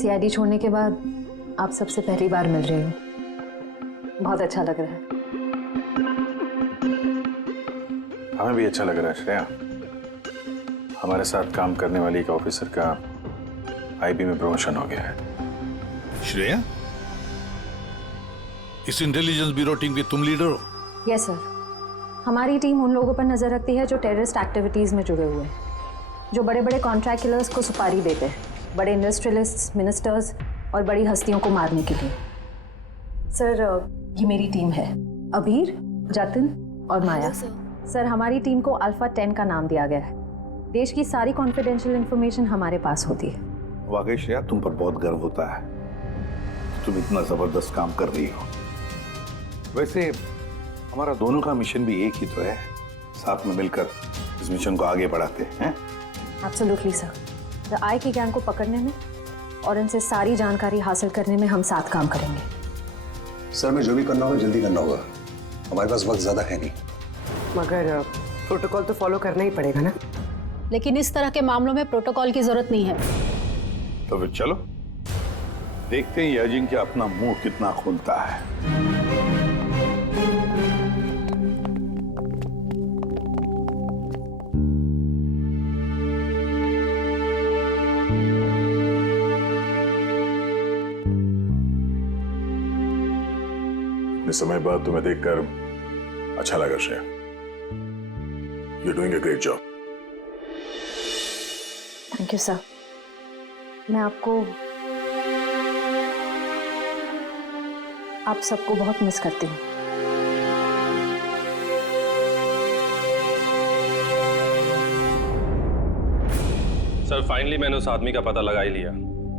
CID छोड़ने के बाद आप सबसे पहली बार मिल रही हूँ, बहुत अच्छा लग रहा है। हमें भी अच्छा लग रहा है श्रेया। हमारे साथ काम करने वाली एक ऑफिसर का आईबी में प्रमोशन हो गया है। श्रेया, इस इंटेलिजेंस ब्यूरो टीम के तुम लीडर हो? Yes sir. हमारी टीम उन लोगों पर नजर रखती है जो टेररिस्ट एक्टिविटीज में जुड़े हुए हैं, जो बड़े बड़े कॉन्ट्रैक्ट किलर्स को सुपारी देते हैं, बड़े इंडस्ट्रियलिस्ट्स, मिनिस्टर्स और बड़ी हस्तियों को मारने के लिए। सर ये मेरी टीम है, अबीर, जतिन और माया। सर हमारी टीम को अल्फा 10 का नाम दिया गया है। देश की सारी कॉन्फिडेंशियल इंफॉर्मेशन हमारे पास होती है। वाकई श्रेया, तुम पर बहुत गर्व होता है, तुम इतना जबरदस्त काम कर रही हो। वैसे हमारा दोनों का मिशन भी एक ही तो है, साथ में मिलकर इस मिशन को आगे बढ़ाते हैं। Absolutely sir. द आई की गैंग को पकड़ने में और इनसे सारी जानकारी हासिल करने में हम साथ काम करेंगे। सर मैं जो भी करना होगा जल्दी करना होगा, हमारे पास वक्त ज्यादा है नहीं। मगर प्रोटोकॉल तो फॉलो करना ही पड़ेगा ना। लेकिन इस तरह के मामलों में प्रोटोकॉल की जरूरत नहीं है। तो फिर चलो देखते हैं ये अजिंक्य अपना मुंह कितना खोलता है। इतने समय बाद तुम्हें देखकर अच्छा लगा Shreya. You're doing a great job. Thank you sir. मैं आप सबको बहुत मिस करती हूँ। सर फाइनली मैंने उस आदमी का पता लगा ही लिया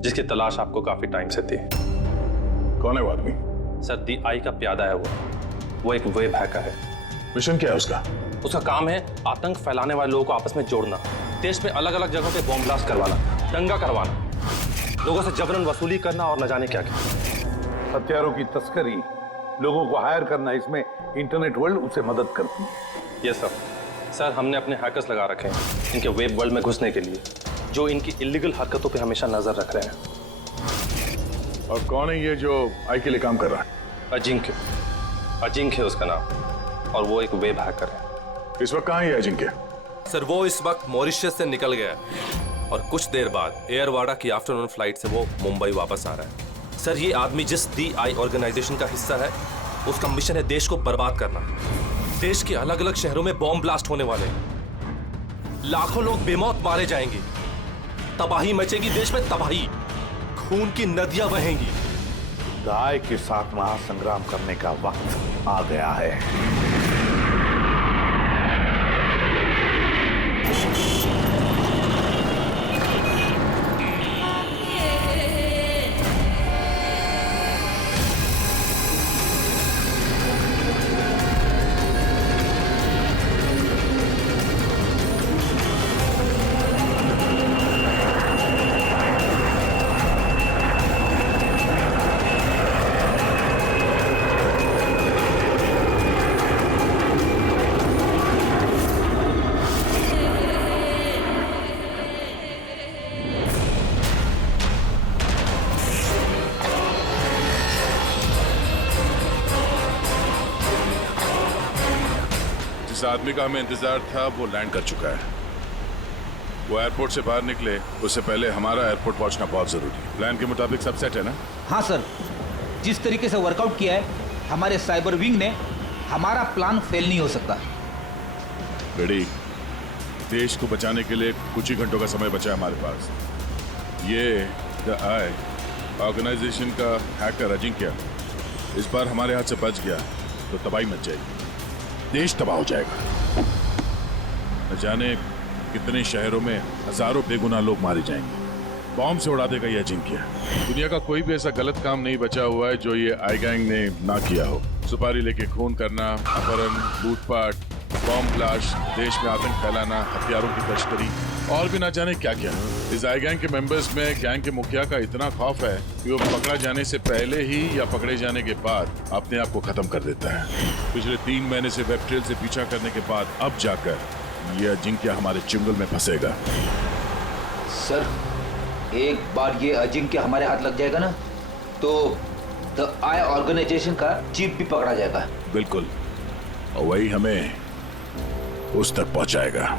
जिसकी तलाश आपको काफी टाइम से थी। कौन है वो आदमी? सर दी आई का प्यादा है वो एक वेब हैकर है। मिशन क्या है उसका? उसका काम है आतंक फैलाने वाले लोगों को आपस में जोड़ना, देश में अलग अलग जगहों पे बॉम्ब ब्लास्ट करवाना, दंगा करवाना, लोगों से जबरन वसूली करना और न जाने क्या क्या। हथियारों की तस्करी, लोगों को हायर करना, इसमें इंटरनेट वर्ल्ड उसे मदद करती है। Yes sir. सर हमने अपने हैकर्स लगा रखे हैं इनके वेब वर्ल्ड में घुसने के लिए, जो इनकी इलीगल हरकतों पे हमेशा नजर रख रहे हैं। और कौन है ये जो आई के लिए काम कर रहा है? अजिंक्य उसका नाम, और वो एक वेब हैकर है। इस वक्त कहाँ है अजिंक्य? सर वो इस वक्त मॉरिशस से निकल गया है और कुछ देर बाद एयरवाडा की आफ्टरनून फ्लाइट से वो मुंबई वापस आ रहा है। सर ये आदमी जिस दी आई ऑर्गेनाइजेशन का हिस्सा है, उसका मिशन है देश को बर्बाद करना। देश के अलग अलग शहरों में बॉम्ब ब्लास्ट होने वाले, लाखों लोग बेमौत मारे जाएंगे, तबाही मचेगी, देश में तबाही, खून की नदियां बहेंगी। दाई के साथ महासंग्राम करने का वक्त आ गया है। जिस आदमी का हमें इंतजार था वो लैंड कर चुका है। वो एयरपोर्ट से बाहर निकले उससे पहले हमारा एयरपोर्ट पहुंचना बहुत जरूरी है। प्लान के मुताबिक सब सेट है ना? हाँ सर, जिस तरीके से वर्कआउट किया है हमारे साइबर विंग ने, हमारा प्लान फेल नहीं हो सकता। बेड़ी, देश को बचाने के लिए कुछ ही घंटों का समय बचा है हमारे पास। ये द आई ऑर्गेनाइजेशन का हैकर अजिंक्य इस बार हमारे हाथ से बच गया तो तबाही मच जाएगी, देश तबाह हो जाएगा। न जाने कितने शहरों में हजारों बेगुनाह लोग मारे जाएंगे। बॉम्ब से उड़ा देगा ये अजिंक्य। दुनिया का कोई भी ऐसा गलत काम नहीं बचा हुआ है जो ये आई गैंग ने ना किया हो। सुपारी लेके खून करना, अपहरण, लूटपाट, बॉम्ब ब्लास्ट, देश में आतंक फैलाना, हथियारों की तस्करी और भी ना जाने क्या क्या। इस आई गैंग के मेंबर्स में गैंग के मुखिया का इतना खौफ है कि वो पकड़ा जाने से पहले ही या पकड़े जाने के बाद अपने आप को खत्म कर देता है। पिछले 3 महीने से वेब ट्रेल से पीछा करने के बाद अब जाकर ये अजिंक्य हमारे चुंगल में फंसेगा। सर एक बार ये अजिंक्य हमारे हाथ लग जाएगा ना, तो द आई ऑर्गेनाइजेशन का चीफ भी पकड़ा जाएगा। बिल्कुल, और वही हमें उस तक पहुंचाएगा।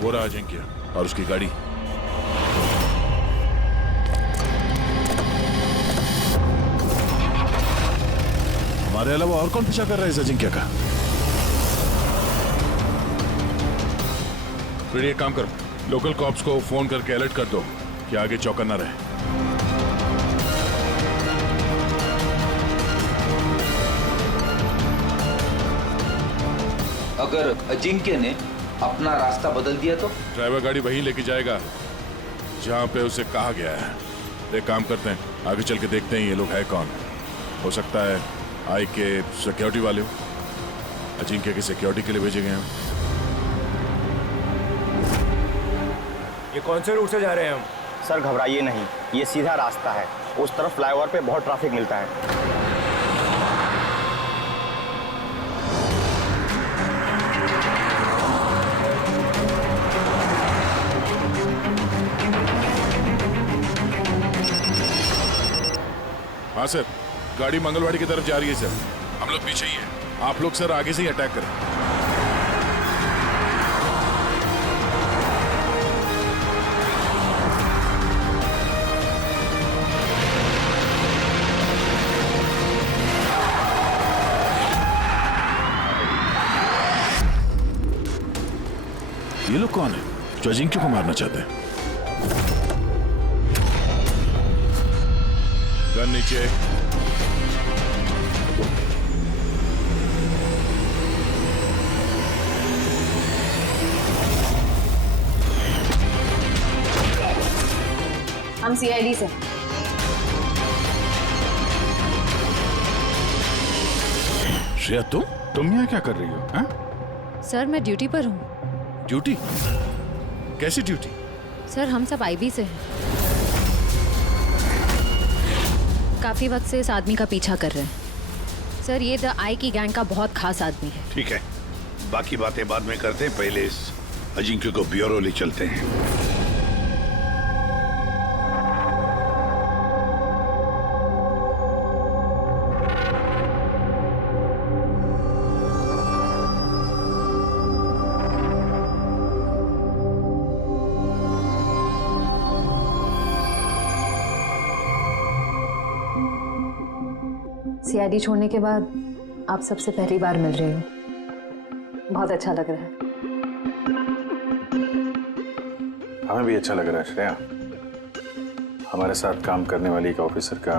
वो रहा अजिंक्य और उसकी गाड़ी। हमारे अलावा और कौन पीछा कर रहा है इस अजिंक्य का? फिर एक काम करो, लोकल कॉप्स को फोन करके अलर्ट कर दो कि आगे चौकन्ना रहे। अगर अजिंक्य ने अपना रास्ता बदल दिया तो? ड्राइवर गाड़ी वहीं लेके जाएगा जहां पे उसे कहा गया है। एक काम करते हैं, आगे चल के देखते हैं ये लोग है कौन। हो सकता है आई के सिक्योरिटी वाले हो, अजिंक्य की सिक्योरिटी के लिए भेजे गए हैं। ये कौन से रूट से जा रहे हैं हम? सर घबराइए नहीं, ये सीधा रास्ता है। उस तरफ फ्लाईओवर पे बहुत ट्रैफिक मिलता है। हाँ सर, गाड़ी मंगलवाड़ी की तरफ जा रही है सर। हम लोग पीछे ही हैं। आप लोग सर आगे से ही अटैक करें। ये लोग कौन है जो अजिंक्य को मारना चाहते हैं? गन नीचे। हम सीआईडी से। श्रेया, तुम यहाँ क्या कर रही हो? हा? सर मैं ड्यूटी पर हूँ। ड्यूटी? कैसी ड्यूटी? सर हम सब आईबी से हैं। काफी वक्त से इस आदमी का पीछा कर रहे हैं। सर ये द आई की गैंग का बहुत खास आदमी है। ठीक है, बाकी बातें बाद में करते हैं। पहले इस अजिंक्य को ब्यूरो ले चलते हैं। सीआईडी छोड़ने के बाद आप सबसे पहली बार मिल रही हो, बहुत अच्छा लग रहा है। हमें भी अच्छा लग रहा है श्रेया। हमारे साथ काम करने वाली एक ऑफिसर का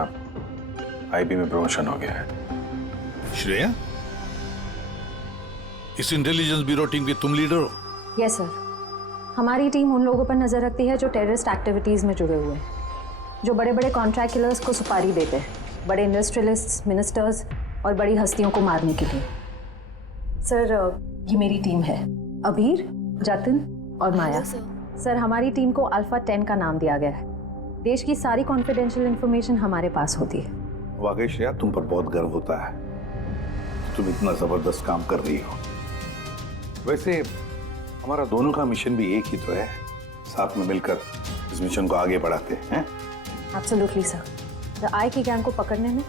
आईबी में प्रमोशन हो गया है। श्रेया, इस इंटेलिजेंस ब्यूरो टीम के तुम लीडर हो? यस सर, हमारी टीम उन लोगों पर नजर रखती है जो टेररिस्ट एक्टिविटीज में जुड़े हुए हैं, जो बड़े बड़े कॉन्ट्रैक्ट किलर्स को सुपारी देते हैं, बड़े इंडस्ट्रियलिस्ट्स, मिनिस्टर्स और बड़ी हस्तियों को मारने के लिए। सर ये मेरी टीम है, अबीर, जतिन और माया। सर हमारी टीम को अल्फा 10 का नाम दिया गया है। देश की सारी कॉन्फिडेंशियल इंफॉर्मेशन हमारे पास होती है। वाकई श्रेया, तुम पर बहुत गर्व होता है। तुम इतना जबरदस्त काम कर रही हो। वैसे हमारा दोनों का मिशन भी एक ही तो है, साथ में मिलकर इस मिशन को आगे बढ़ाते हैं। एब्सोल्युटली सर, द आई की गैंग को पकड़ने में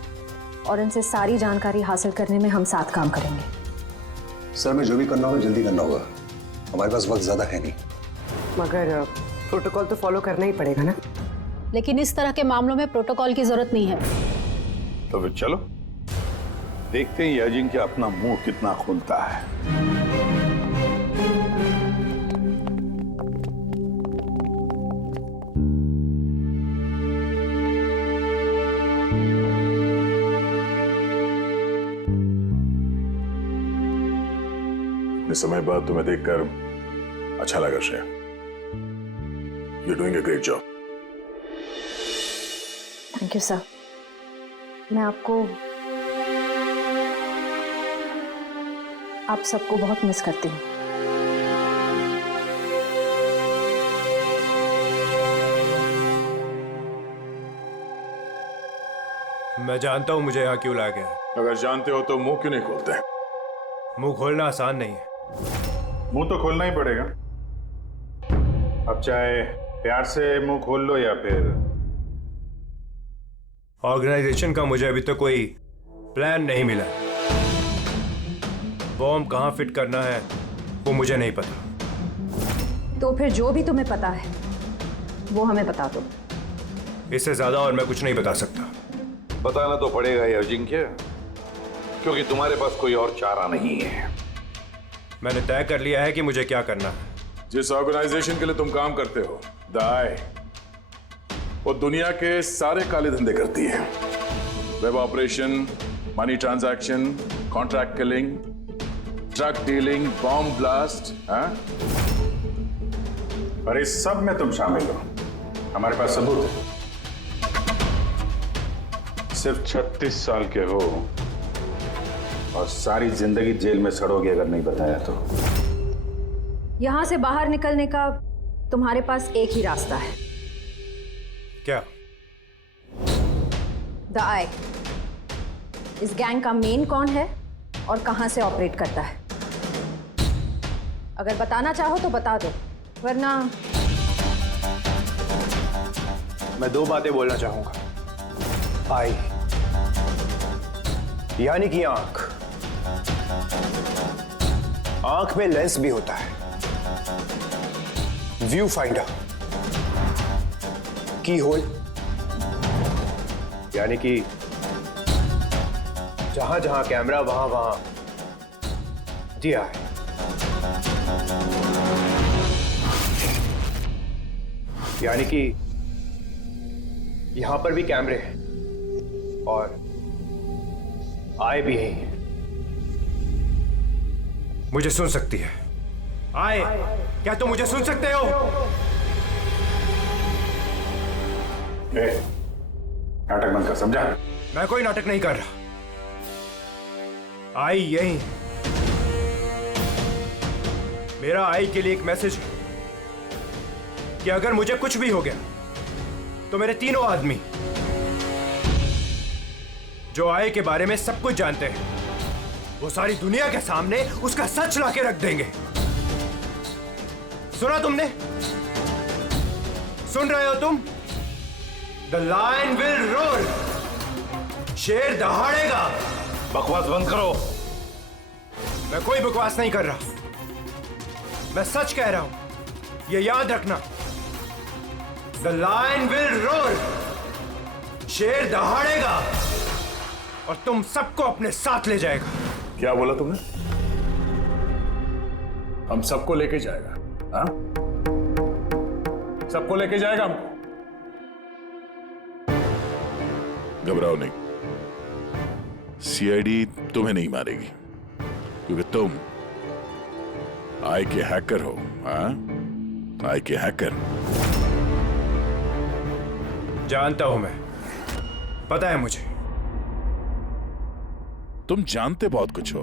और इनसे सारी जानकारी हासिल करने में हम साथ काम करेंगे। सर मैं जो भी करना होगा जल्दी करना होगा, हमारे पास वक्त ज्यादा है नहीं। मगर प्रोटोकॉल तो फॉलो करना ही पड़ेगा ना। लेकिन इस तरह के मामलों में प्रोटोकॉल की जरूरत नहीं है। तो फिर चलो देखते हैं ये अजिंक्य अपना मुंह कितना खोलता है। इतने समय बाद तुम्हें देखकर अच्छा लगा Shreya. You doing a great job. Thank you sir. मैं आप सबको बहुत मिस करती हूँ। मैं जानता हूं मुझे यहाँ क्यों लाया गया है। अगर जानते हो तो मुंह क्यों नहीं खोलते? मुंह खोलना आसान नहीं है। मुंह तो खोलना ही पड़ेगा। अब चाहे प्यार से मुंह खोल लो या फिर ऑर्गेनाइजेशन का मुझे अभी तक कोई प्लान नहीं मिला। बॉम्ब कहाँ फिट करना है वो मुझे नहीं पता। तो फिर जो भी तुम्हें पता है वो हमें बता दो। इससे ज्यादा और मैं कुछ नहीं बता सकता। बताना तो पड़ेगा ही अजिंक्य, क्योंकि तुम्हारे पास कोई और चारा नहीं है। मैंने तय कर लिया है कि मुझे क्या करना है। जिस ऑर्गेनाइजेशन के लिए तुम काम करते हो, द आई, वो दुनिया के सारे काले धंधे करती है। Web operation, money transaction, contract killing, drug dealing, bomb blast. पर इस सब में तुम शामिल हो। हमारे पास सबूत है। सिर्फ 36 साल के हो और सारी जिंदगी जेल में सड़ोगे अगर नहीं बताया तो। यहां से बाहर निकलने का तुम्हारे पास एक ही रास्ता है। क्या? द आई। इस गैंग का मेन कौन है और कहां से ऑपरेट करता है? अगर बताना चाहो तो बता दो, वरना मैं 2 बातें बोलना चाहूंगा। आई यानी कि आंख। आंख में लेंस भी होता है, व्यू फाइंडर, की होल, यानी कि जहां जहां कैमरा वहां वहां दिया है। यानी कि यहां पर भी कैमरे हैं और आए भी हैं। मुझे सुन सकती है? आए, क्या तुम मुझे सुन सकते हो? नाटक बंद कर, समझा? मैं कोई नाटक नहीं कर रहा। आई यही है। मेरा आई के लिए एक मैसेज है कि अगर मुझे कुछ भी हो गया तो मेरे तीनों आदमी जो आई के बारे में सब कुछ जानते हैं, वो सारी दुनिया के सामने उसका सच लाके रख देंगे। सुना तुमने? सुन रहे हो तुम? The lion will roar. शेर दहाड़ेगा। बकवास बंद करो। मैं कोई बकवास नहीं कर रहा, मैं सच कह रहा हूं, ये याद रखना। The lion will roar. शेर दहाड़ेगा और तुम सबको अपने साथ ले जाएगा। क्या बोला तुमने? हम सबको लेके जाएगा? हाँ, सबको लेके जाएगा हमको। घबराओ नहीं, सीआईडी तुम्हें नहीं मारेगी, क्योंकि तुम आई के हैकर हो। हाँ, आई के हैकर। जानता हूं मैं, पता है मुझे। तुम जानते बहुत कुछ हो,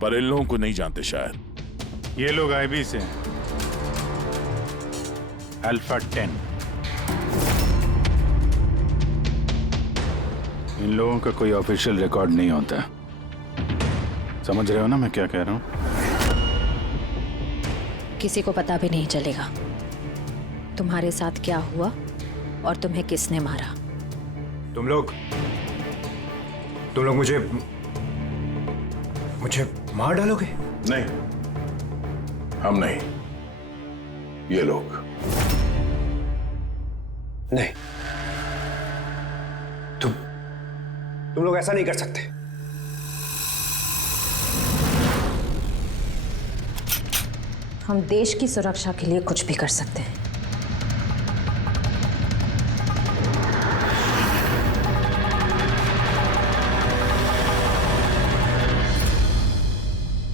पर इन लोगों को नहीं जानते शायद। ये लोग आईबी से हैं, अल्फा 10। इन लोगों का कोई ऑफिशियल रिकॉर्ड नहीं होता। समझ रहे हो ना मैं क्या कह रहा हूं? किसी को पता भी नहीं चलेगा तुम्हारे साथ क्या हुआ और तुम्हें किसने मारा। तुम लोग मुझे मार डालोगे? नहीं, हम नहीं, ये लोग। नहीं, तुम लोग ऐसा नहीं कर सकते। हम देश की सुरक्षा के लिए कुछ भी कर सकते हैं।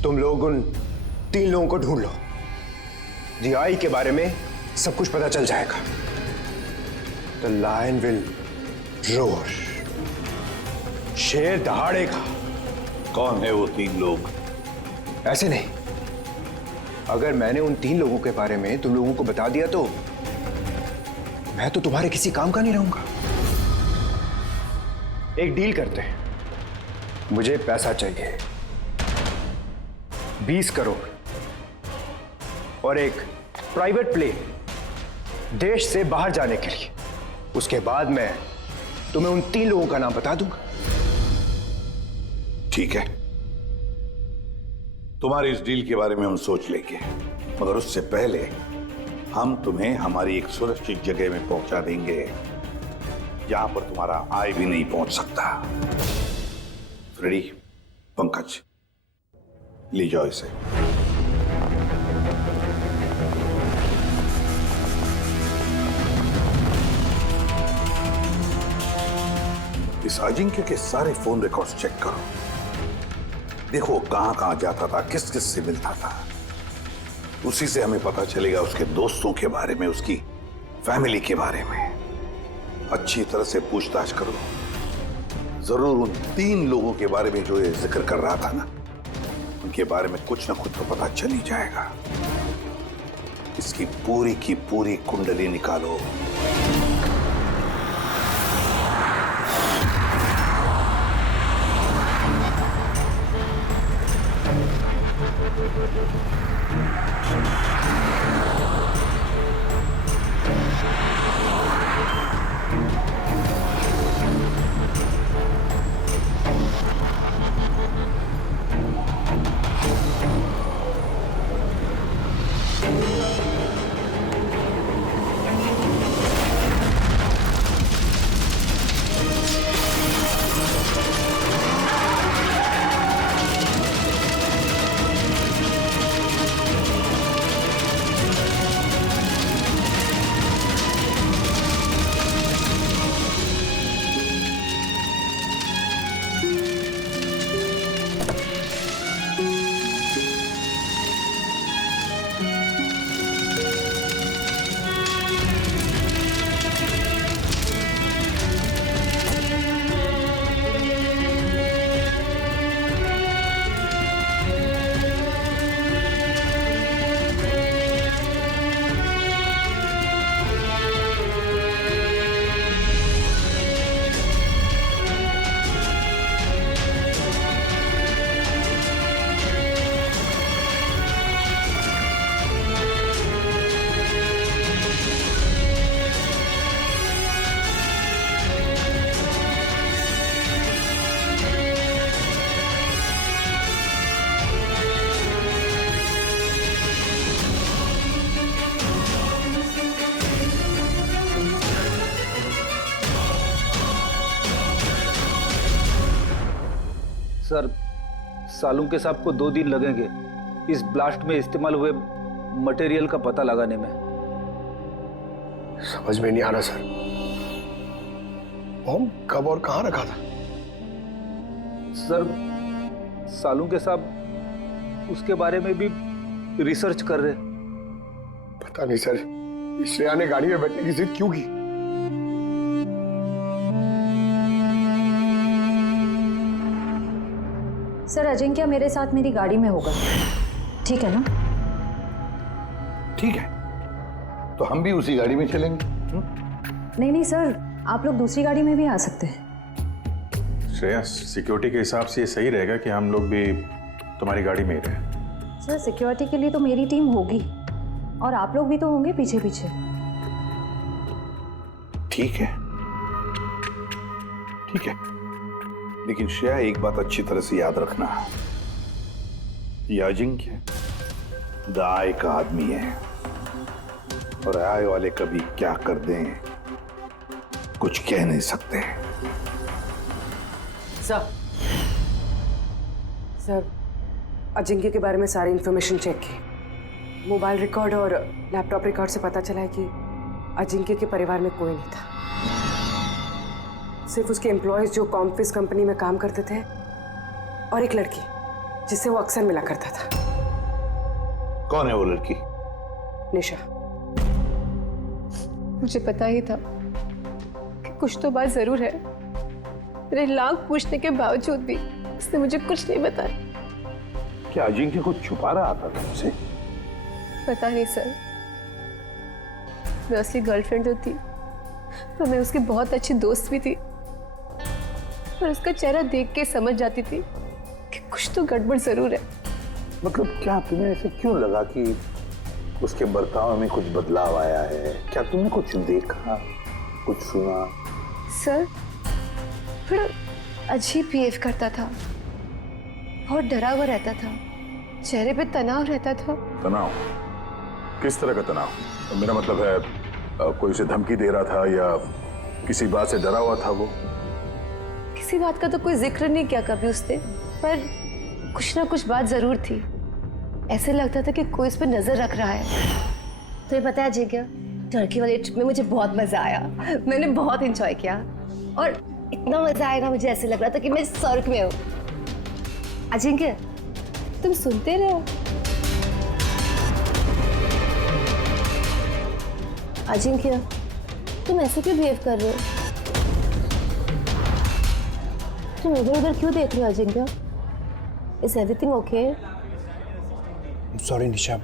तुम लोग लोग उन 3 लोगों को ढूंढ लो। DI के बारे में सब कुछ पता चल जाएगा। द लायन विल रोर, शेर दहाड़ेगा। कौन है वो 3 लोग? ऐसे नहीं, अगर मैंने उन 3 लोगों के बारे में तुम लोगों को बता दिया तो मैं तो तुम्हारे किसी काम का नहीं रहूंगा। एक डील करते हैं, मुझे पैसा चाहिए 20 करोड़ और एक प्राइवेट प्लेन देश से बाहर जाने के लिए। उसके बाद मैं तुम्हें उन 3 लोगों का नाम बता दूंगा। ठीक है, तुम्हारी इस डील के बारे में हम सोच लेंगे, मगर उससे पहले हम तुम्हें हमारी एक सुरक्षित जगह में पहुंचा देंगे जहां पर तुम्हारा आय भी नहीं पहुंच सकता। फ्रेडी, पंकज, ले जाओ इसे। इस अजिंक्य के सारे फोन रिकॉर्ड्स चेक करो, देखो कहां कहां जाता था, किस किस से मिलता था। उसी से हमें पता चलेगा उसके दोस्तों के बारे में, उसकी फैमिली के बारे में। अच्छी तरह से पूछताछ करो, जरूर उन 3 लोगों के बारे में जो ये जिक्र कर रहा था ना, उनके बारे में कुछ ना कुछ तो पता चल ही जाएगा। इसकी पूरी की पूरी कुंडली निकालो। सर, सालुंके साहब को 2 दिन लगेंगे इस ब्लास्ट में इस्तेमाल हुए मटेरियल का पता लगाने में। समझ में नहीं आ रहा सर, बॉम्ब कब और कहां रखा था? सर, सालुंके साहब उसके बारे में भी रिसर्च कर रहे। पता नहीं सर, श्रेया ने गाड़ी में बैठने की जिद क्यों की? सर, अजिंक्य मेरे साथ मेरी गाड़ी में होगा, ठीक है ना? ठीक है, तो हम भी उसी गाड़ी में चलेंगे। नहीं सर, आप लोग दूसरी गाड़ी में भी आ सकते हैं। श्रेया, सिक्योरिटी के हिसाब से ये सही रहेगा कि हम लोग भी तुम्हारी गाड़ी में ही रहें। सर, सिक्योरिटी के लिए तो मेरी टीम होगी और आप लोग भी तो होंगे पीछे पीछे। ठीक है, ठीक है, लेकिन श्रेया एक बात अच्छी तरह से याद रखना, ये अजिंक्य द आई का आदमी है और आई वाले कभी क्या कर दें कुछ कह नहीं सकते। सर, अजिंक्य के बारे में सारी इंफॉर्मेशन चेक की। मोबाइल रिकॉर्ड और लैपटॉप रिकॉर्ड से पता चला है कि अजिंक्य के परिवार में कोई नहीं था, सिर्फ उसके एम्प्लॉयज जो कॉम्फिस कंपनी में काम करते थे और एक लड़की जिससे वो अक्सर मिला करता था। कौन है वो लड़की? निशा। मुझे पता ही था कि कुछ तो बात जरूर है। मेरे लाख पूछने के बावजूद भी उसने मुझे कुछ नहीं बताया। क्या अजिंक्य कुछ छुपा रहा था तुमसे? पता नहीं सर, मैं उसकी गर्लफ्रेंड तो थी, पर मैं उसकी बहुत अच्छी दोस्त भी थी, और उसका चेहरा देख के समझ जाती थी कि कुछ तो गड़बड़ जरूर है। मतलब क्या तुम्हें ऐसे क्यों लगा कि उसके बर्ताव में कुछ बदलाव आया है? क्या तुमने कुछ देखा, कुछ सुना? सर, थोड़ा अजीब बिहेव करता था, बहुत डरा हुआ रहता था, चेहरे पे तनाव रहता था। तनाव? किस तरह का तनाव? तो मेरा मतलब है कोई उसे धमकी दे रहा था या किसी बात से डरा हुआ था वो? किसी बात का तो कोई जिक्र नहीं किया कभी उसने, पर कुछ ना कुछ बात जरूर थी। ऐसे लगता था कि कोई उस पर नजर रख रहा है। तुम्हें पता है अजिंक्य, टर्की वाली ट्रिप में मुझे बहुत मजा आया। मैंने बहुत एंजॉय किया और इतना मजा आया ना, मुझे ऐसे लग रहा था कि मैं स्वर्ग में हूँ। अजिंक्य, तुम सुनते रहो। अजिंक्य, तुम ऐसे क्यों बिहेव कर रहे हो? तुम इधर उधर क्यों देख रहे हो Ajinkya? Is everything okay? Sorry Nisha,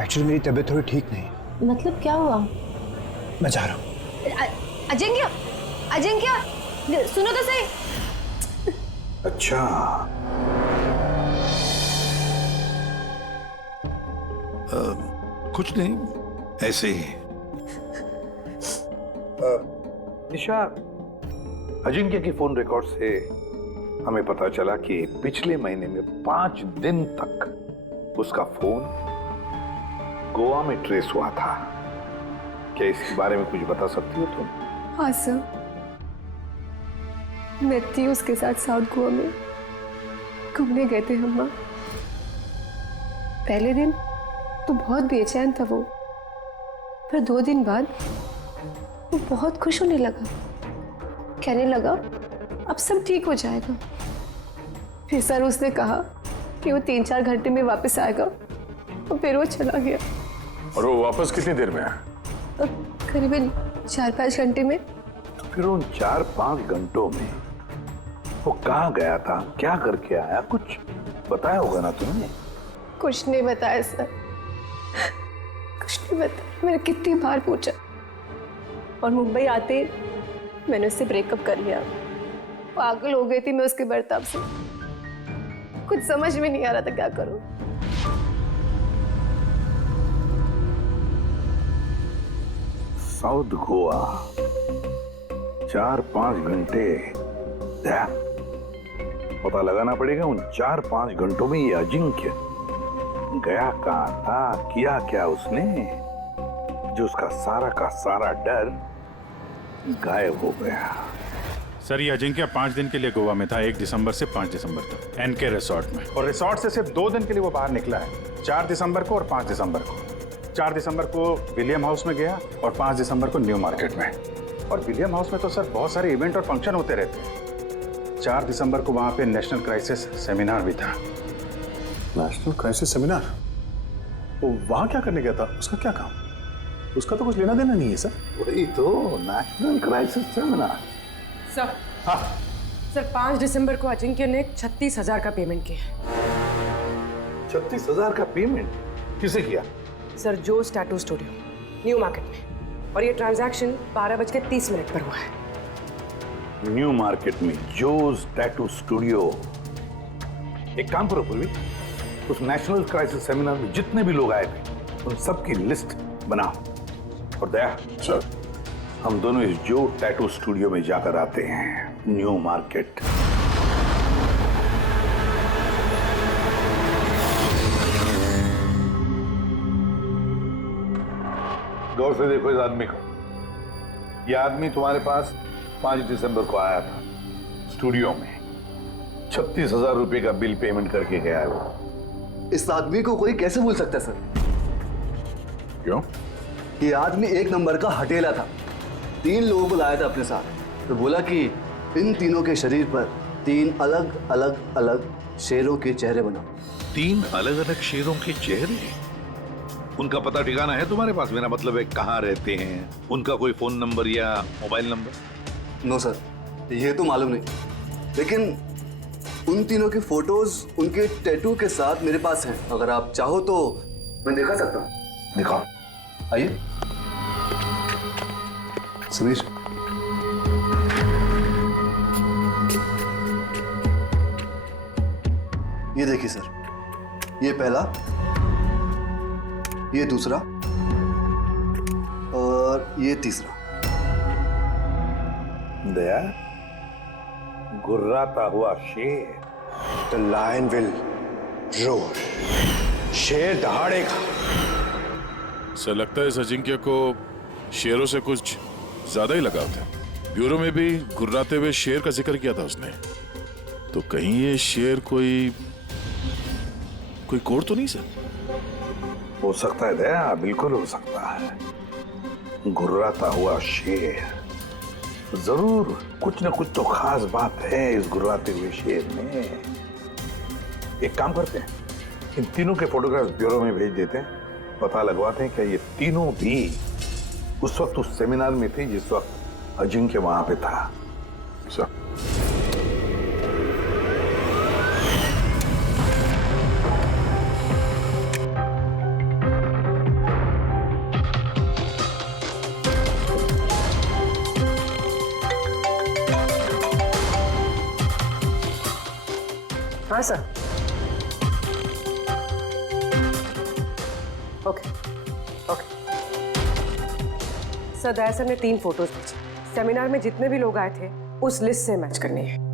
actually मेरी तबीयत थोड़ी ठीक नहीं। मतलब क्या हुआ? मैं जा रहा हूँ। अजिंक्य, अजिंक्य, सुनो तो सही। अच्छा, कुछ नहीं, ऐसे ही। निशा, अजिंक्य की फोन रिकॉर्ड से हमें पता चला कि पिछले महीने में 5 दिन तक उसका फोन गोवा में ट्रेस हुआ था। क्या इसके बारे में कुछ बता सकती हो तुम? हाँ सर, मैं थी उसके साथ साउथ गोवा में, घूमने गए थे हम वहाँ। पहले दिन तो बहुत बेचैन था वो, पर 2 दिन बाद वो बहुत खुश होने लगा, कहने लगा अब सब ठीक हो जाएगा। फिर सर उसने कहा कि वो 3-4 घंटे में वापस आएगा, और फिर वो चला गया। और वो वापस कितनी देर में आया? करीबन 4-5 घंटे में। तो फिर उन 4-5 घंटों में वो कहाँ गया था, क्या करके आया? कुछ बताया होगा ना तुमने? कुछ नहीं बताया सर, कुछ नहीं बताया। मैंने कितनी बार पूछा, और मुंबई आते मैंने उससे ब्रेकअप कर लिया। पागल हो गई थी मैं उसके बर्ताव से, कुछ समझ में नहीं आ रहा था क्या करूं। साउथ गोवा 4-5 घंटे, पता लगाना पड़ेगा उन 4-5 घंटों में ये अजिंक्य गया कहाँ था, किया क्या उसने, जो उसका सारा का सारा डर गायब हो गया। सर, ये अजिंक्य 5 दिन के लिए गोवा में था, 1 दिसंबर से 5 दिसंबर तक एनके रिसोर्ट में। और रिसोर्ट से सिर्फ 2 दिन के लिए वो बाहर निकला है, 4 दिसंबर को और 5 दिसंबर को। 4 दिसंबर को विलियम हाउस में गया और 5 दिसंबर को न्यू मार्केट में। और विलियम हाउस में तो सर बहुत सारे इवेंट और फंक्शन होते रहते हैं। 4 दिसंबर को वहाँ पे नेशनल क्राइसिस सेमिनार भी था। National crisis seminar? वो वहाँ क्या करने गया था? उसका क्या काम? उसका तो कुछ लेना देना नहीं है सर। वही तो, नेशनल क्राइसिस सेमिनार। सर, हाँ सर, 5 दिसंबर को अजिंक्य ने 36,000 का पेमेंट किया। 36,000 का पेमेंट किसे किया? सर, जोस टैटू स्टूडियो, न्यू मार्केट में। और ये ट्रांजैक्शन 12:30 पर हुआ है। न्यू मार्केट में जोस टैटू स्टूडियो। एक काम करो पूर्वी, उस नेशनल क्राइसिस सेमिनार में जितने भी लोग आए थे उन सबकी लिस्ट बनाओ। और दया सर, हम दोनों इस जो टैटू स्टूडियो में जाकर आते हैं, न्यू मार्केट। गौर से देखो इस आदमी को। यह आदमी तुम्हारे पास 5 दिसंबर को आया था स्टूडियो में, 36,000 रुपए का बिल पेमेंट करके गया है वो। इस आदमी को कोई कैसे भूल सकता है सर? क्यों? ये आदमी 1 नंबर का हटेला था। 3 लोगों को लाया था अपने साथ, तो बोला कि इन तीनों के शरीर पर 3 अलग अलग अलग शेरों के चेहरे बनाओ। 3 अलग अलग शेरों के चेहरे? उनका पता ठिकाना है तुम्हारे पास? मेरा मतलब है कहाँ रहते हैं, उनका कोई फोन नंबर या मोबाइल नंबर? नो सर, ये तो मालूम नहीं, लेकिन उन तीनों की फोटोज उनके टैटू के साथ मेरे पास हैं। अगर आप चाहो तो मैं दिखा सकता हूँ। दिखाओ। आइए समीर। ये देखिए सर, ये पहला, ये दूसरा और ये तीसरा। दया, गुर्राता हुआ शेर। द लायन विल रोर, शेर दहाड़ेगा। सर लगता है इस अजिंक्य को शेरों से कुछ ज्यादा ही लगाव था। ब्यूरो में भी गुर्राते हुए शेर का जिक्र किया था उसने। तो कहीं ये शेर कोई कोड तो नहीं सर? हो सकता है दया, बिल्कुल हो सकता है। गुर्राता हुआ शेर, जरूर कुछ न कुछ तो खास बात है इस गुर्राते हुए शेर में। एक काम करते हैं, इन तीनों के फोटोग्राफ्स ब्यूरो में भेज देते हैं, पता लगवाते हैं क्या ये तीनों भी उस वक्त उस सेमिनार में थे जिस वक्त अजिंक्य वहां पे था। सर हाँ सर। ओके ओके सर, दया सर ने 3 फोटोज भेजी। सेमिनार में जितने भी लोग आए थे उस लिस्ट से मैच करनी है।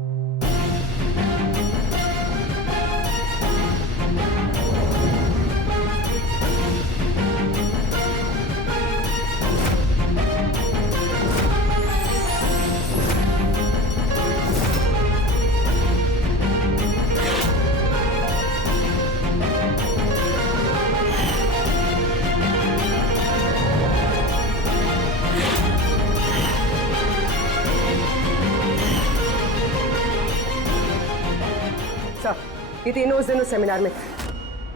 ये तीनों उस दिन उस सेमिनार में थे।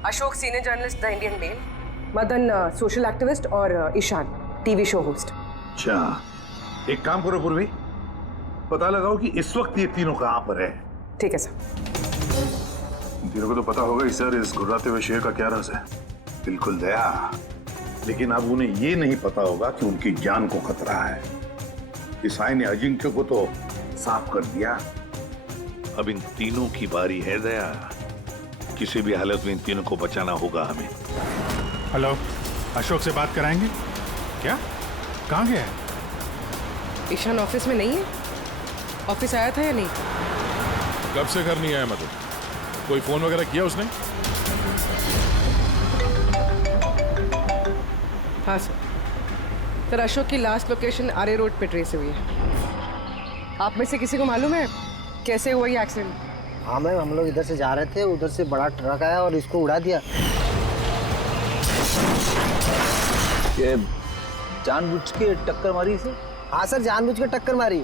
Ashok senior journalist the Indian Mail, Madan social activist और ईशान टीवी शो होस्ट। अच्छा, एक काम करो पूर्वी, पता लगाओ कि इस वक्त ये तीनों कहां पर है। ठीक है सर। तीनों को तो पता होगा ही सर इस गुर्राते हुए शेर का क्या राज है। बिल्कुल दया, लेकिन अब उन्हें ये नहीं पता होगा कि उनकी जान को खतरा है। इस आय ने अजिंक्य को तो साफ कर दिया, अब इन तीनों की बारी है दया। किसी भी हालत में इन तीनों को बचाना होगा हमें। हेलो, अशोक से बात कराएंगे क्या? कहाँ गया है? ईशान ऑफिस में नहीं है? ऑफिस आया था या नहीं? कब से घर नहीं आया मदन? कोई फोन वगैरह किया उसने? हाँ सर, अशोक की लास्ट लोकेशन आरे रोड पे ट्रेस हुई है। आप में से किसी को मालूम है कैसे हुआ ये एक्सीडेंट? हाँ मैम, हम लोग इधर से जा रहे थे, उधर से बड़ा ट्रक आया और इसको उड़ा दिया। ये जानबूझ के टक्कर मारी इसे? हाँ सर, जानबूझ के टक्कर मारी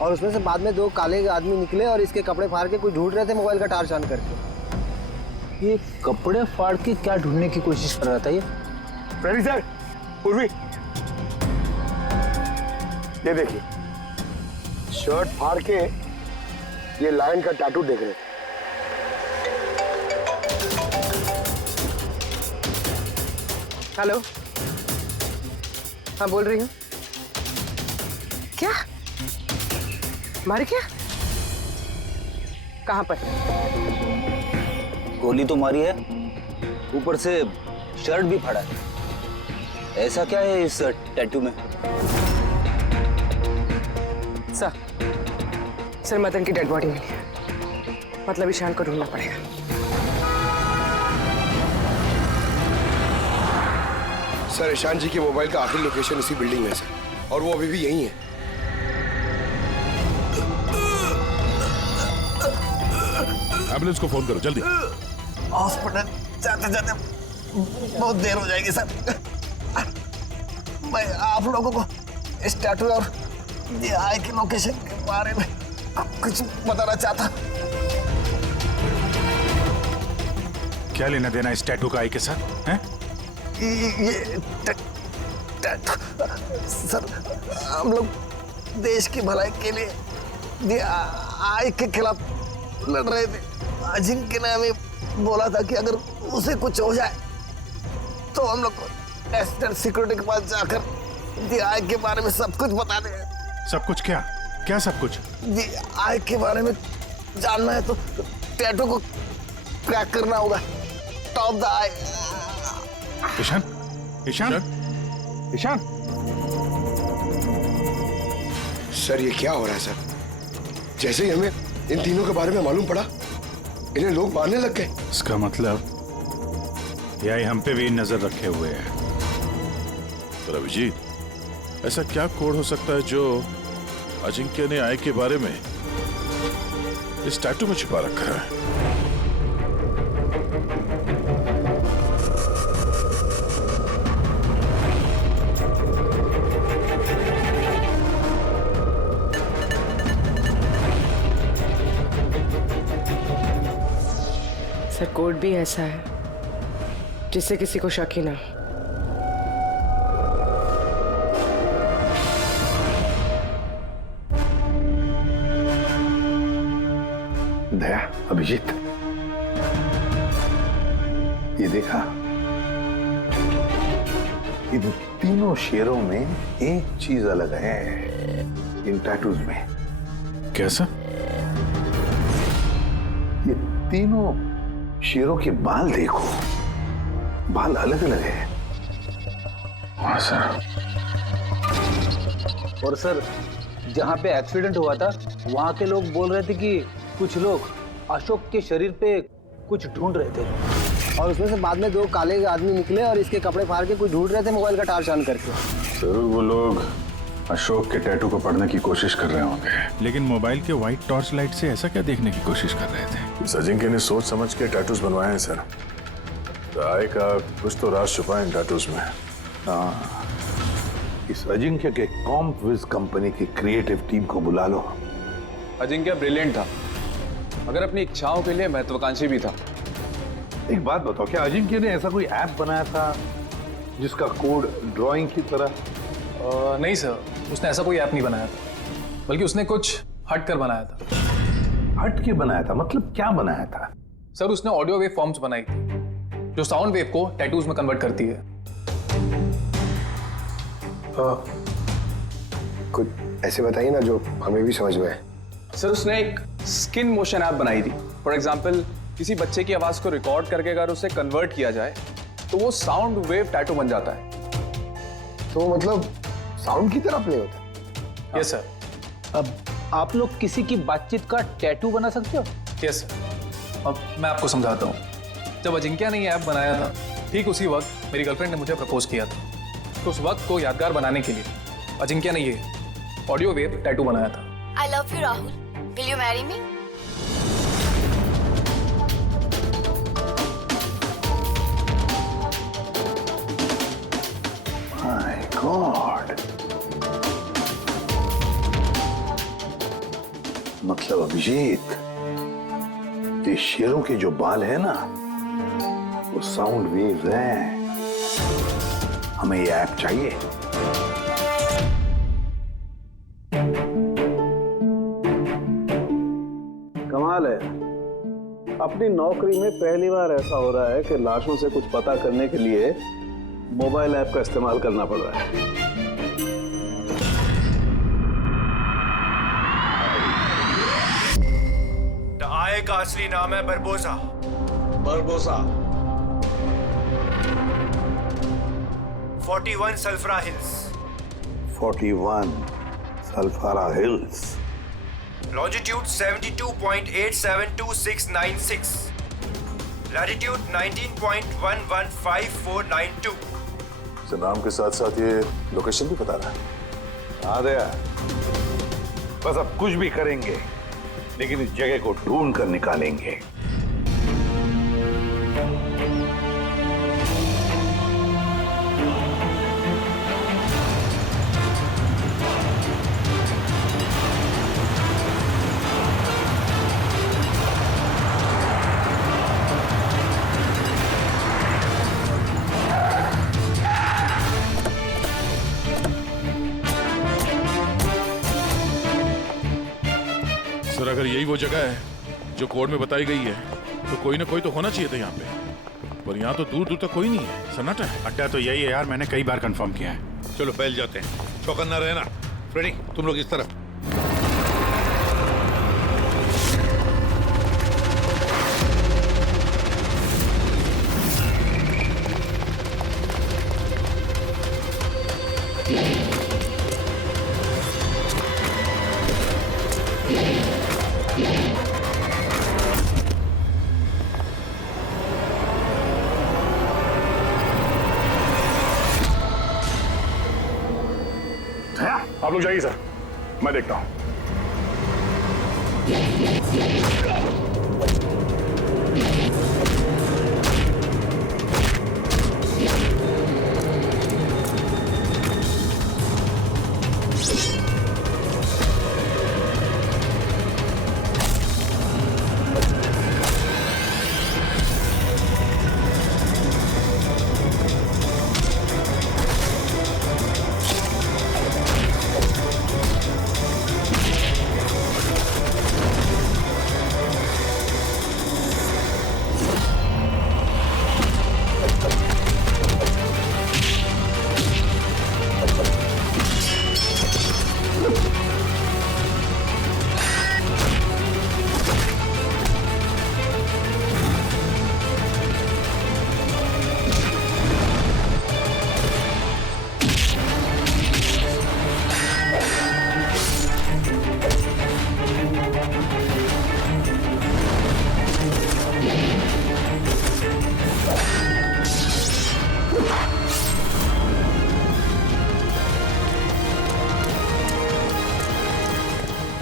और उसमें से बाद में 2 काले आदमी निकले और इसके कपड़े फाड़ के कुछ ढूंढ रहे थे मोबाइल का टार्च ऑन करके। ये कपड़े फाड़ के क्या ढूंढने की कोशिश कर रहा था ये? प्रवीण सर, पूर्वी ये देखिए, शर्ट फाड़ के ये लायन का टैटू देख रहे थे। हेलो, हाँ बोल रही हूँ। क्या मारे? क्या? कहाँ पर? गोली तो मारी है, ऊपर से शर्ट भी फाड़ा है। ऐसा क्या है इस टैटू में? सर मदन की डेड बॉडी मिली है, मतलब ईशान को ढूंढना पड़ेगा। सर ईशान जी के मोबाइल का आखिरी लोकेशन इसी बिल्डिंग में है सर, और वो अभी भी यहीं है। एम्बुलेंस को फोन करो जल्दी। हॉस्पिटल जाते जाते बहुत देर हो जाएगी सर। मैं आप लोगों को इस टैटू और ये आय की लोकेशन के बारे में कुछ बताना चाहता। क्या लेना देना इस टैटू का आई के साथ हैं? ये सर, हम लोग देश की भलाई के लिए आई के खिलाफ लड़ रहे थे। अजिंक्य ने हमें बोला था कि अगर उसे कुछ हो जाए तो हम लोग नेशनल सिक्योरिटी के पास जाकर आई के बारे में सब कुछ बता दें। सब कुछ क्या? क्या सब कुछ? जी, आई के बारे में जानना है तो टैटू को क्रैक करना होगा। टॉप द आई। ईशान, ईशान, ईशान। सर ये क्या हो रहा है सर? जैसे ही हमें इन तीनों के बारे में मालूम पड़ा, इन्हें लोग मारने लग गए। इसका मतलब यही हम पे भी नजर रखे हुए है। पर अभिजीत, ऐसा क्या कोड हो सकता है जो अजिंक्य ने आई के बारे में इस टैटू में छिपा रखा है? सर, कोड भी ऐसा है जिससे किसी को शक ही ना। दया, अभिजीत, ये देखा, इन तीनों शेरों में एक चीज अलग है इन टैटूज में। कैसा? ये तीनों शेरों के बाल देखो, बाल अलग अलग है। हाँ सर। और सर, जहाँ पे एक्सीडेंट हुआ था वहाँ के लोग बोल रहे थे कि कुछ लोग अशोक के शरीर पे कुछ ढूंढ रहे थे, और उसमें से बाद में दो काले आदमी निकले और इसके कपड़े फाड़ के कुछ ढूंढ रहे थे मोबाइल का टार्च ऑन करके। जरूर वो लोग अशोक के टैटू को पढ़ने की कोशिश कर रहे होंगे, लेकिन मोबाइल के व्हाइट टॉर्च लाइट से ऐसा क्या देखने की कोशिश कर रहे थे? इस अजिंक्य ने सोच समझ के टैटूज बनवाए हैं सर। राय का कुछ तो राज छुपा है इन टैटूज में। हाँ, इस अजिंक्य के कॉम्पविज कंपनी की क्रिएटिव टीम को बुला लो। अजिंक्य ब्रिलियंट था, मगर अपनी इच्छाओं के लिए महत्वाकांक्षी भी था। एक बात बताओ, क्या अजिंक्य ने ऐसा कोई ऐप बनाया था जिसका कोड ड्राइंग की तरह? नहीं सर, उसने ऐसा कोई ऐप नहीं बनाया था, बल्कि उसने कुछ हट कर बनाया था। हट के बनाया था? मतलब क्या बनाया था? सर, उसने ऑडियो वेव फॉर्म्स बनाई थी जो साउंड वेव को टैटूज में कन्वर्ट करती है। कुछ ऐसे बताइए ना जो हमें भी समझ में आए। सर, उसने एक स्किन मोशन ऐप बनाई थी। फॉर एग्जाम्पल, किसी बच्चे की आवाज को रिकॉर्ड करके अगर उसे कन्वर्ट किया जाए तो वो साउंड वेव टैटू बन जाता है। तो मतलब साउंड की तरह प्ले होता है? Yes sir. अब आप लोग किसी की बातचीत का टैटू बना सकते हो? Yes sir. अब मैं आपको समझाता हूँ। जब अजिंक्य ने ये ऐप बनाया था, ठीक उसी वक्त मेरी गर्लफ्रेंड ने मुझे प्रपोज किया था। तो उस वक्त को यादगार बनाने के लिए अजिंक्य ने ये ऑडियो वेव टैटू बनाया था। I love you, Rahul. Will you marry me? My God. मतलब अभिजीत, ये शेरों के जो बाल है ना, वो साउंड वेव्स हैं। हमें ये ऐप चाहिए। कमाल है, अपनी नौकरी में पहली बार ऐसा हो रहा है कि लाशों से कुछ पता करने के लिए मोबाइल ऐप का इस्तेमाल करना पड़ रहा है। आय का असली नाम है बरबोसा। बरबोसा 41 सल्फरा हिल्स। 41 सल्फारा हिल्स। लॉन्जिट्यूड 72.872696। लैटिट्यूड 19.115492। इस नाम के साथ साथ ये लोकेशन भी बता रहा है। हाँ दया, बस अब कुछ भी करेंगे लेकिन इस जगह को ढूंढ कर निकालेंगे। वो जगह है जो कोड में बताई गई है, तो कोई ना कोई तो होना चाहिए था यहाँ पे, पर यहाँ तो दूर दूर तक कोई नहीं है, सन्नाटा है। अड्डा तो यही है यार, मैंने कई बार कंफर्म किया है। चलो फैल जाते हैं, चौकन्ना रहना। फ्रेडी तुम लोग इस तरफ। आप लोग जाइए सर, मैं देखता हूं।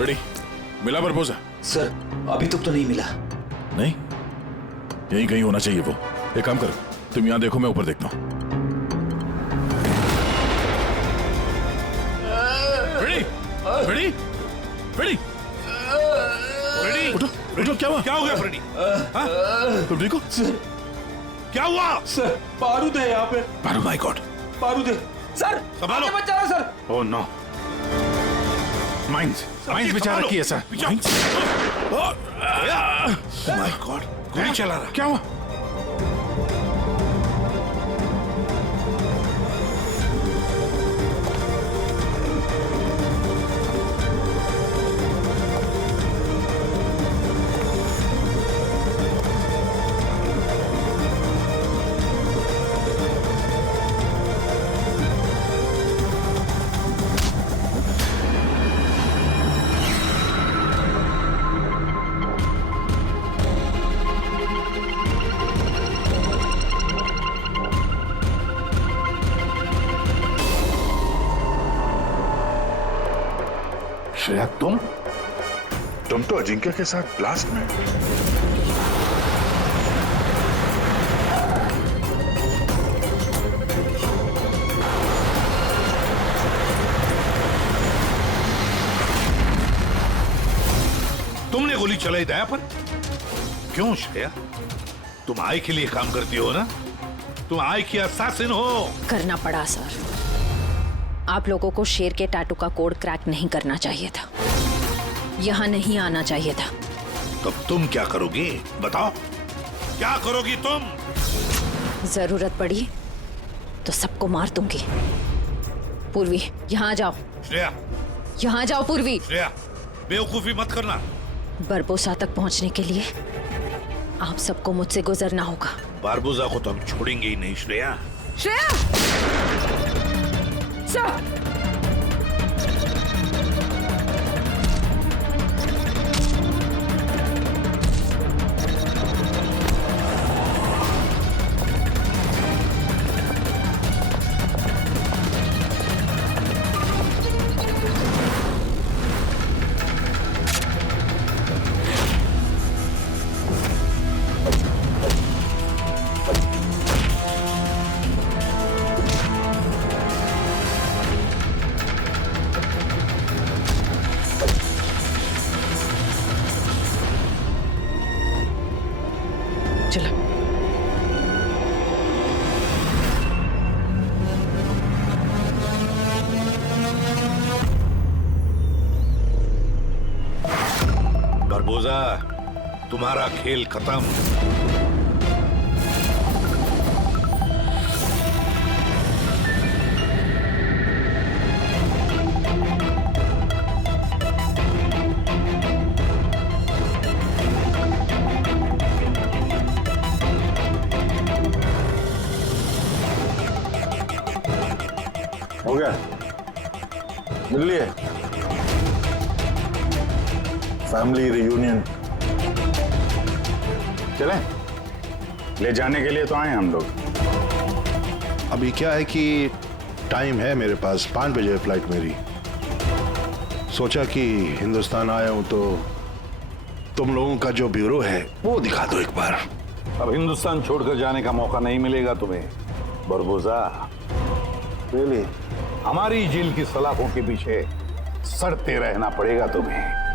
रेडी, मिला प्रपोजल? सर अभी तक तो नहीं मिला। नहीं, यहीं कहीं होना चाहिए वो। एक काम करो, तुम यहाँ देखो, मैं ऊपर देखता हूँ। रेडी, रेडी, रेडी, रेडी, उठो, उठो। क्या हुआ? क्या हो गया फ्रेडी? तुम ठीक हो? सर क्या हुआ? सर बारूद है यहाँ पे। बारूद? माय गॉड, बारूद है सर। संभालो। आगे मत चलो सर। ओह नो, माइंस बेचारा की है सर। माय गॉड, गोली चला रहा। क्या हुआ? श्रेया, तुम तो अजिंक्य के साथ ब्लास्ट में। तुमने गोली चलाई दया पर? क्यों श्रेया? तुम आई के लिए काम करती हो ना? तुम आई की असैसिन हो। करना पड़ा सर। आप लोगों को शेर के टैटू का कोड क्रैक नहीं करना चाहिए था, यहाँ नहीं आना चाहिए था। तब तुम क्या करोगी? बताओ, क्या करोगी तुम? जरूरत पड़ी तो सबको मार दूंगी। पूर्वी, यहाँ जाओ। श्रेया, यहाँ जाओ पूर्वी। श्रेया, बेवकूफी मत करना। बरबोसा तक पहुंचने के लिए आप सबको मुझसे गुजरना होगा। बारबोसा को तो हम छोड़ेंगे ही नहीं श्रेया। श्रेया! सर! तुम्हारा खेल खत्म। हो गया, मिल लिए फैमिली रियूनियन। चलें, ले जाने के लिए तो आए हम लोग। अभी क्या है कि टाइम है मेरे पास, 5 बजे फ्लाइट मेरी। सोचा कि हिंदुस्तान आया हूं तो तुम लोगों का जो ब्यूरो है वो दिखा दो एक बार। अब हिंदुस्तान छोड़कर जाने का मौका नहीं मिलेगा तुम्हें बरबोजा। रियली? हमारी जेल की सलाखों के पीछे सड़ते रहना पड़ेगा तुम्हें।